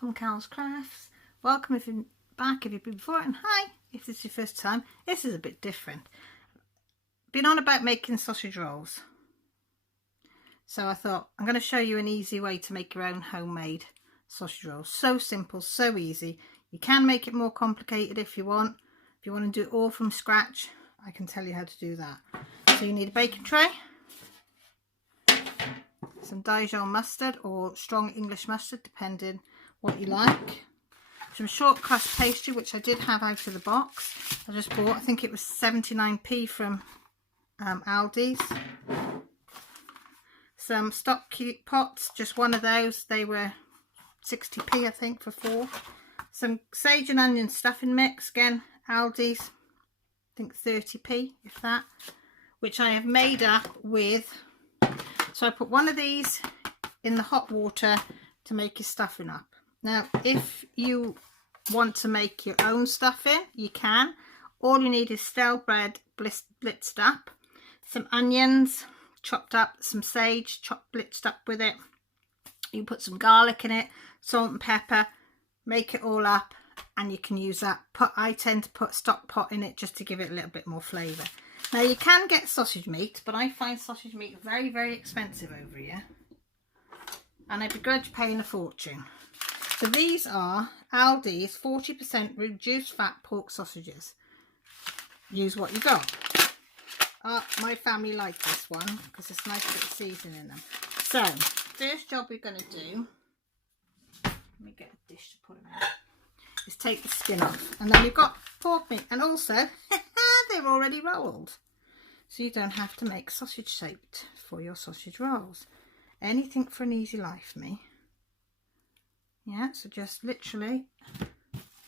from Cal's Crafts. Welcome if you're back, if you've been before, and hi if this is your first time. This is a bit different. Been on about making sausage rolls, so I thought I'm going to show you an easy way to make your own homemade sausage rolls. So simple, so easy. You can make it more complicated if you want. If you want to do it all from scratch, I can tell you how to do that. So you need a baking tray, some Dijon mustard or strong English mustard, depending what you like. Some short crust pastry, which I did have out of the box. I just bought, I think it was 79p from Aldi's. Some stock cute pots, just one of those. They were 60p I think for 4. Some sage and onion stuffing mix, again Aldi's, I think 30p if that, which I have made up with. So I put one of these in the hot water to make your stuffing up. Now if you want to make your own stuffing, you can. All you need is stale bread blitzed up, some onions chopped up, some sage blitzed up with it. You put some garlic in it, salt and pepper, make it all up, and you can use that. I tend to put stock pot in it just to give it a little bit more flavour. Now you can get sausage meat, but I find sausage meat very, very expensive over here, and I begrudge paying a fortune. So these are Aldi's 40% reduced fat pork sausages. Use what you got. My family like this one because it's nice bit of seasoning in them. So first job we're going to do, let me get a dish to put them in, is take the skin off. And then we've got pork meat, and also they're already rolled, so you don't have to make sausage shaped for your sausage rolls. Anything for an easy life, me. Yeah, so just literally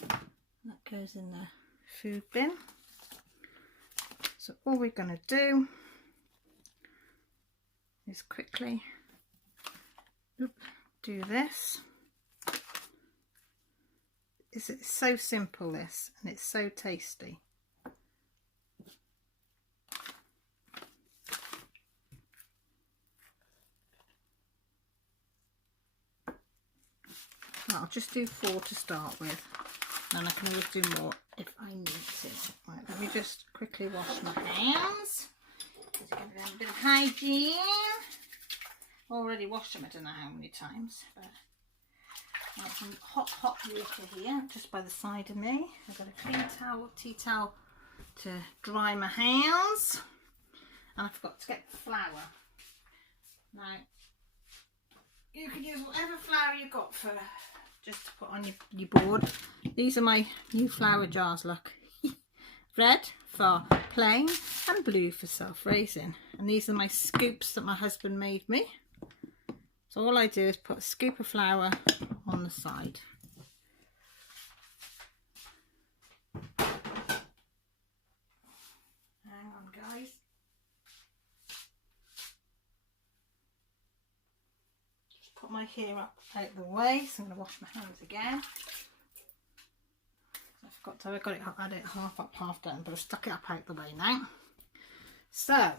that goes in the food bin. So all we're going to do is quickly do this. It's so simple, this, and it's so tasty. I'll just do 4 to start with, and I can always do more if I need to. Right, let me just quickly wash my hands to give them a bit of hygiene. Already washed them, I don't know how many times, but I've some hot water here just by the side of me. I've got a clean towel, tea towel, to dry my hands, and I forgot to get the flour. Now you can use whatever flour you've got for just to put on your board. These are my new flour jars, look. Red for plain and blue for self-raising. And these are my scoops that my husband made me. So all I do is put a scoop of flour on the side. Hang on, guys. Put my hair up out of the way, so I'm going to wash my hands again. I forgot to, I got it, I had it half up, half down, but I've stuck it up out the way now. So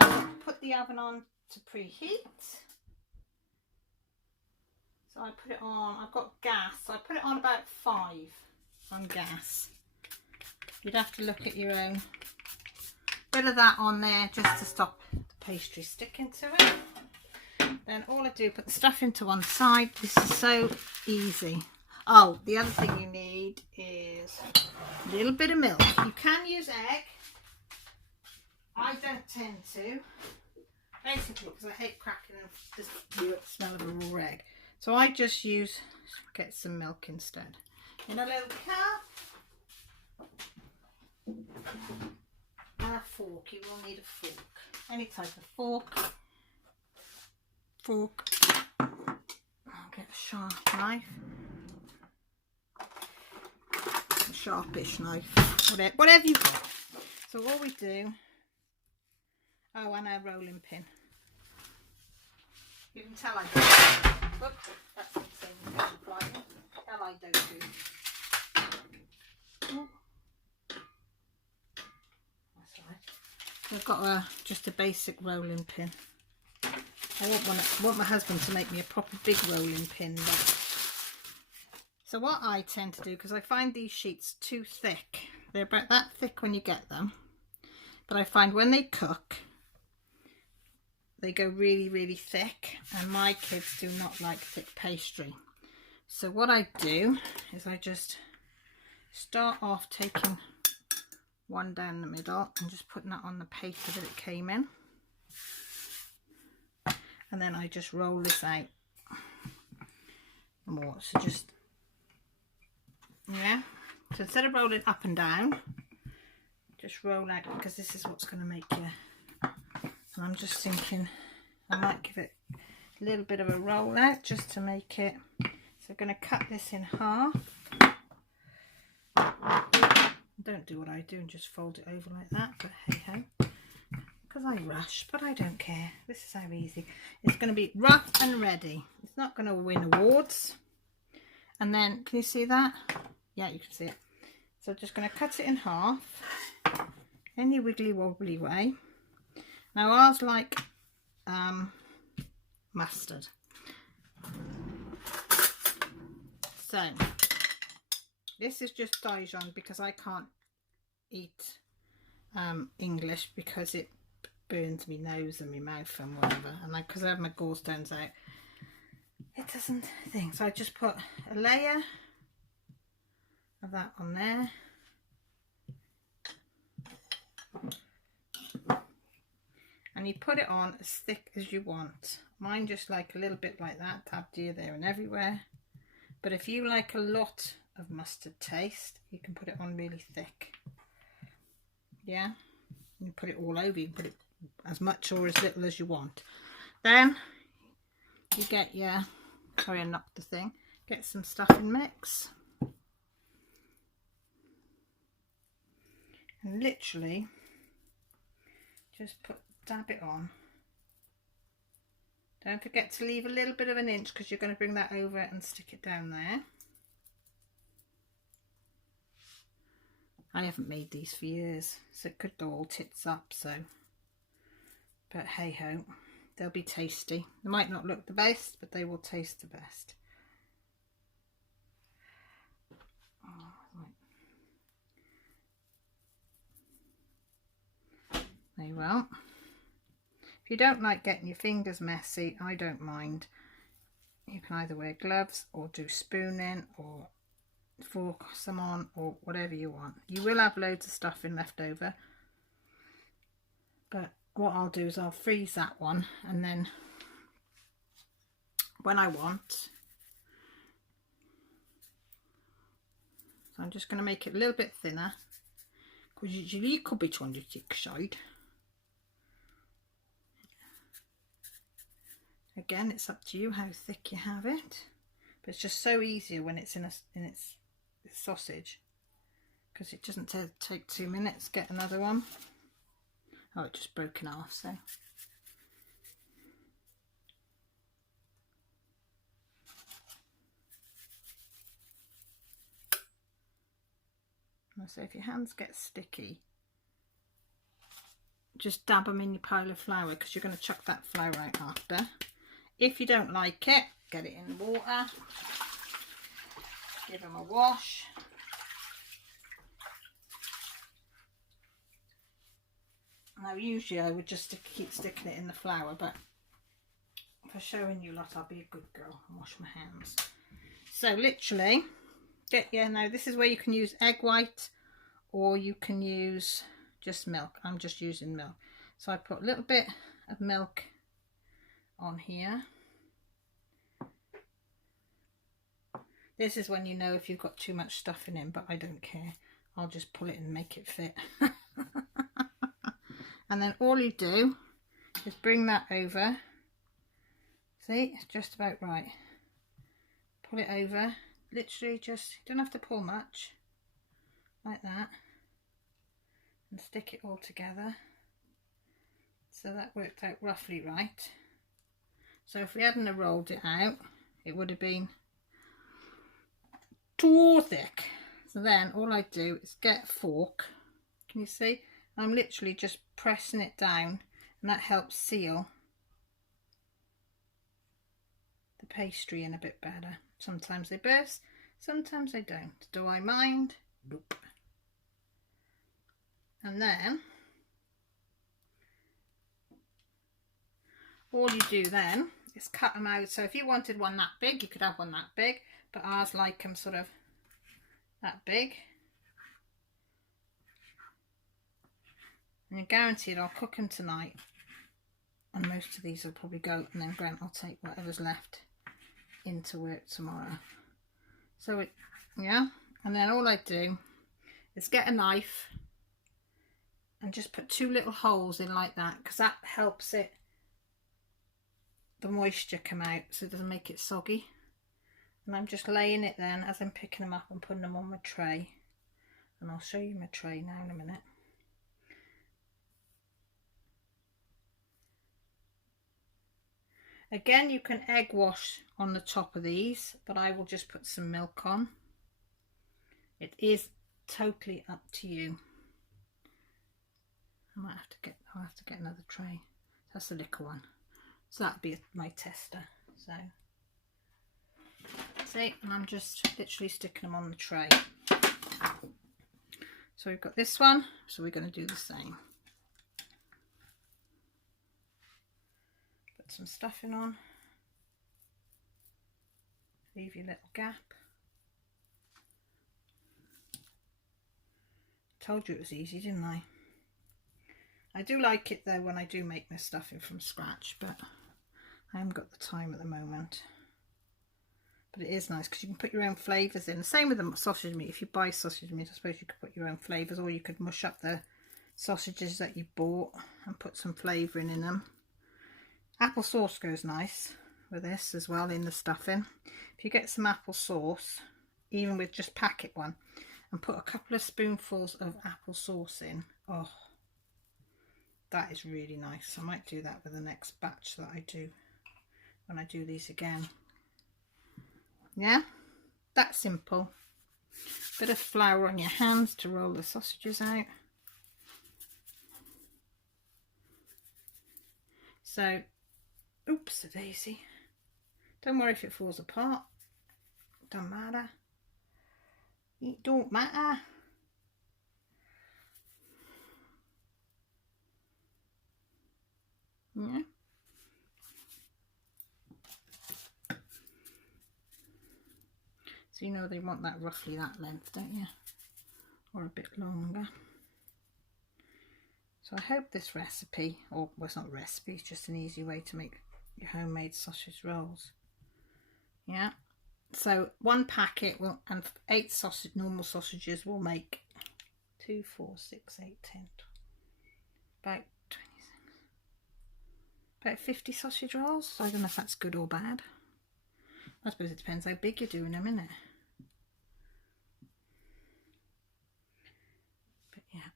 I put the oven on to preheat. So I put it on, I've got gas, so I put it on about 5 on gas. You'd have to look at your own. Bit of that on there just to stop the pastry sticking to it. Then all I do, put the stuff into one side. This is so easy. Oh, the other thing you need is a little bit of milk. You can use egg. I don't tend to, basically because I hate cracking and just the smell of a raw egg. So I just get some milk instead. In a little cup. And a fork. You will need a fork. Any type of fork. I'll get a sharp knife. A sharpish knife. Whatever you've got. So all we do. Oh, and a rolling pin. You can tell I don't. Whoops, that's the same thing. Tell I don't do. Ooh. I've got just a basic rolling pin. I want my husband to make me a proper big rolling pin. But... So what I tend to do, because I find these sheets too thick, they're about that thick when you get them, but I find when they cook, they go really, really thick, and my kids do not like thick pastry. So what I do is I just start off taking one down the middle and just putting that on the paper that it came in. And then I just roll this out more. So just, yeah. So instead of rolling up and down, just roll out, because this is what's going to make you. And I'm just thinking I might give it a little bit of a roll out just to make it. So I'm going to cut this in half. Don't do what I do and just fold it over like that, but hey ho. Because I rush, but I don't care. This is how easy. It's going to be rough and ready. It's not going to win awards. And then, can you see that? Yeah, you can see it. So just going to cut it in half. Any wiggly wobbly way. Now ours like mustard. So this is just Dijon, because I can't eat English because it burns my nose and my mouth and whatever, and because I have my gallstones out, it doesn't think. So I just put a layer of that on there, and you put it on as thick as you want. Mine just like a little bit like that, tabbed here, there and everywhere. But if you like a lot of mustard taste, you can put it on really thick. Yeah, you put it all over. You can put it as much or as little as you want. Then you get your, sorry I knocked the thing, get some stuffing mix, and literally just dab it on. Don't forget to leave a little bit of an inch, because you're going to bring that over and stick it down there. I haven't made these for years, so it could go all tits up, so, but hey ho, they'll be tasty. They might not look the best, but they will taste the best. There you are. If you don't like getting your fingers messy, I don't mind. You can either wear gloves or do spooning or fork some on, or whatever you want. You will have loads of stuffing left over, but what I'll do is I'll freeze that one, and then when I want, so I'm just going to make it a little bit thinner, because usually it could be on the thick side. Again, it's up to you how thick you have it, but it's just so easier when it's in its sausage, because it doesn't take 2 minutes. Get another one. Oh, it just broken off, so. So if your hands get sticky, just dab them in your pile of flour, because you're going to chuck that flour out after. If you don't like it, get it in the water, give them a wash. Now usually I would just keep sticking it in the flour, but for showing you lot, I'll be a good girl and wash my hands. So literally, now this is where you can use egg white, or you can use just milk. I'm just using milk. So I put a little bit of milk on here. This is when you know if you've got too much stuffing in, but I don't care. I'll just pull it and make it fit. And then all you do is bring that over. See, it's just about right. Pull it over. Literally just, you don't have to pull much. Like that. And stick it all together. So that worked out roughly right. So if we hadn't have rolled it out, it would have been too thick. So then all I do is get a fork. Can you see? I'm literally just pressing it down, and that helps seal pastry in a bit better. Sometimes they burst, sometimes they don't. Do I mind? Nope. And then all you do then is cut them out. So if you wanted one that big, you could have one that big, but ours like them sort of that big. And you're guaranteed I'll cook them tonight, and most of these will probably go, and then Grant will take whatever's left into work tomorrow. So yeah, and then all I do is get a knife and just put 2 little holes in like that, because that helps it, the moisture come out, so it doesn't make it soggy. And I'm just laying it then as I'm picking them up and putting them on my tray, and I'll show you my tray now in a minute. Again, you can egg wash on the top of these, but I will just put some milk on. It is totally up to you. I'll have to get another tray. That's the liquor one. So that'll be my tester. So see, and I'm just literally sticking them on the tray. So we've got this one, so we're going to do the same. Put some stuffing on. Leave your little gap. Told you it was easy, didn't I? I do like it though when I do make my stuffing from scratch, but I haven't got the time at the moment. But it is nice because you can put your own flavours in. Same with the sausage meat. If you buy sausage meat, I suppose you could put your own flavours, or you could mush up the sausages that you bought and put some flavouring in them. Apple sauce goes nice with this as well in the stuffing. If you get some apple sauce, even with just packet one, and put a couple of spoonfuls of apple sauce in, oh, that is really nice. I might do that with the next batch that I do when I do these again. Yeah, that's simple. Bit of flour on your hands to roll the sausages out. So, oops a daisy. Don't worry if it falls apart. Don't matter. It don't matter. Yeah. So you know they want that roughly that length, don't you? Or a bit longer. So I hope this recipe, or well, it's not a recipe, it's just an easy way to make your homemade sausage rolls. Yeah. So 1 packet will, and 8 normal sausages will make 2, 4, 6, 8, 10, about 26, about 50 sausage rolls. So I don't know if that's good or bad. I suppose it depends how big you're doing them, innit? But yeah.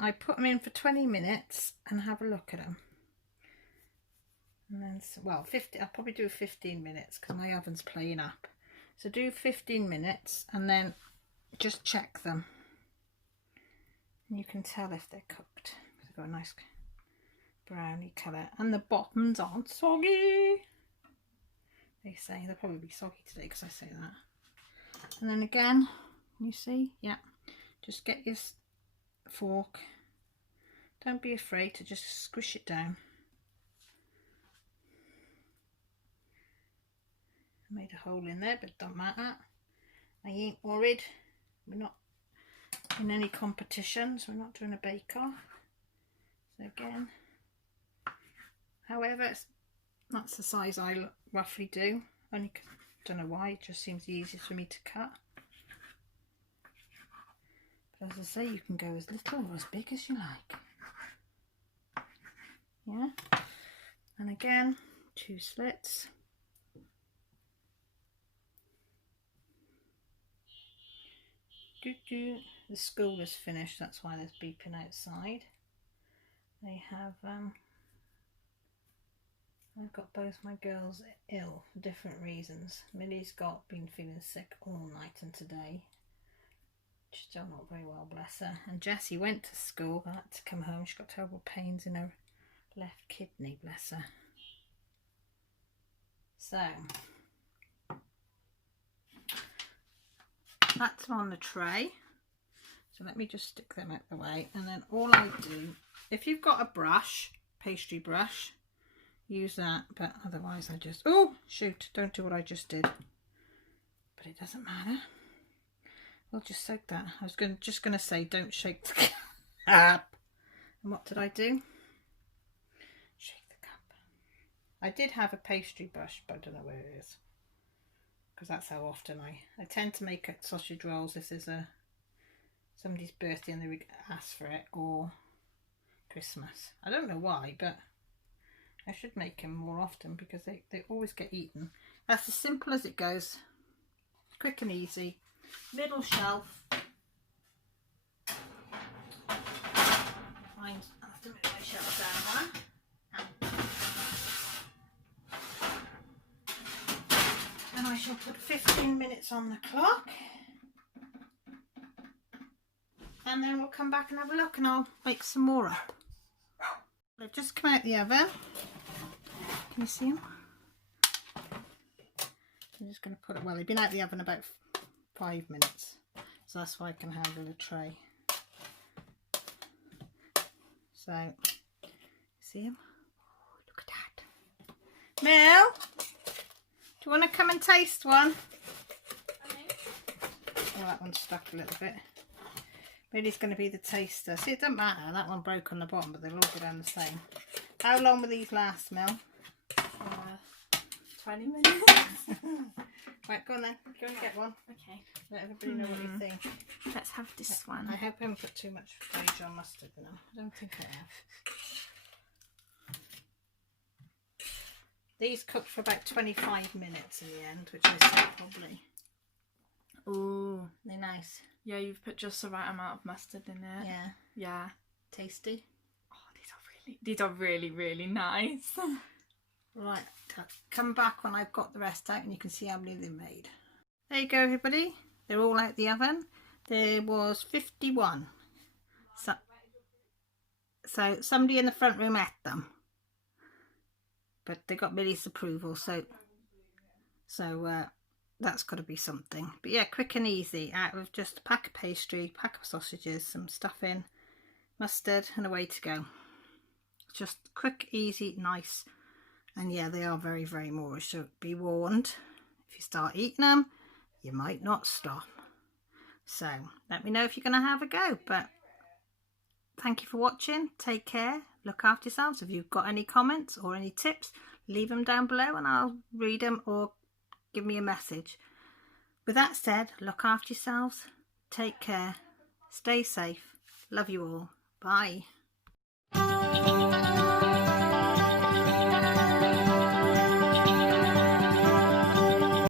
I put them in for 20 minutes and have a look at them. And then, well, I'll probably do 15 minutes because my oven's playing up. So do 15 minutes and then just check them. And you can tell if they're cooked. They've got a nice browny colour and the bottoms aren't soggy. They say they'll probably be soggy today because I say that. And then again, you see, yeah, just get your fork. Don't be afraid to just squish it down. I made a hole in there, but don't matter. I ain't worried. We're not in any competitions. We're not doing a bake-off. So again, however, that's the size I roughly do. Only don't know why. It just seems the easiest for me to cut. But as I say, you can go as little or as big as you like. Yeah. And again, 2 slits. The school is finished, that's why there's beeping outside. They have I've got both my girls ill for different reasons. Millie's been feeling sick all night and today. She's still not very well, bless her. And Jessie went to school, I had to come home. She's got terrible pains in her left kidney, bless her. So that's on the tray. So let me just stick them out the way, and then all I do, if you've got a brush, pastry brush, use that, but otherwise I just, oh shoot, don't do what I just did, but it doesn't matter. We'll just soak that. I was just gonna say don't shake the cup. And what did I do? Shake the cup. I did have a pastry brush, but I don't know where it is, because that's how often I tend to make sausage rolls if there's somebody's birthday and they ask for it, or Christmas. I don't know why, but I should make them more often because they always get eaten. That's as simple as it goes. Quick and easy. Middle shelf. I have to move my shelf down there. And I shall put 15 minutes on the clock. And then we'll come back and have a look, and I'll make some more up. They've just come out the oven. Can you see them? I'm just going to put it, well, they've been out the oven about 5 minutes, so that's why I can handle a tray. So, see them? Oh, look at that. Mel, do you want to come and taste one? Oh, that one's stuck a little bit. Billy's going to be the taster. See, it doesn't matter. That one broke on the bottom, but they'll all go down the same. How long will these last, Mel? 20 minutes. Right, go on then. Go and get one. Okay. Let everybody know what you think. Let's have this one. I hope I haven't put too much Dijon mustard in them. I don't think I have. These cooked for about 25 minutes in the end, which I said probably. Ooh, they're nice. Yeah, you've put just the right amount of mustard in it. Yeah. Yeah. Tasty. Oh, these are really, really nice. Right, come back when I've got the rest out and you can see how many they made. There you go, everybody. They're all out the oven. There was 51. So somebody in the front room ate them. But they got Millie's approval, so that's got to be something. But yeah, quick and easy, out of just a pack of pastry, pack of sausages, some stuffing, mustard, and away to go. Just quick, easy, nice. And yeah, they are very, very moorish, so be warned. If you start eating them, you might not stop. So let me know if you're going to have a go. But thank you for watching. Take care. Look after yourselves. If you've got any comments or any tips, leave them down below and I'll read them, or give me a message. With that said, look after yourselves. Take care. Stay safe. Love you all. Bye.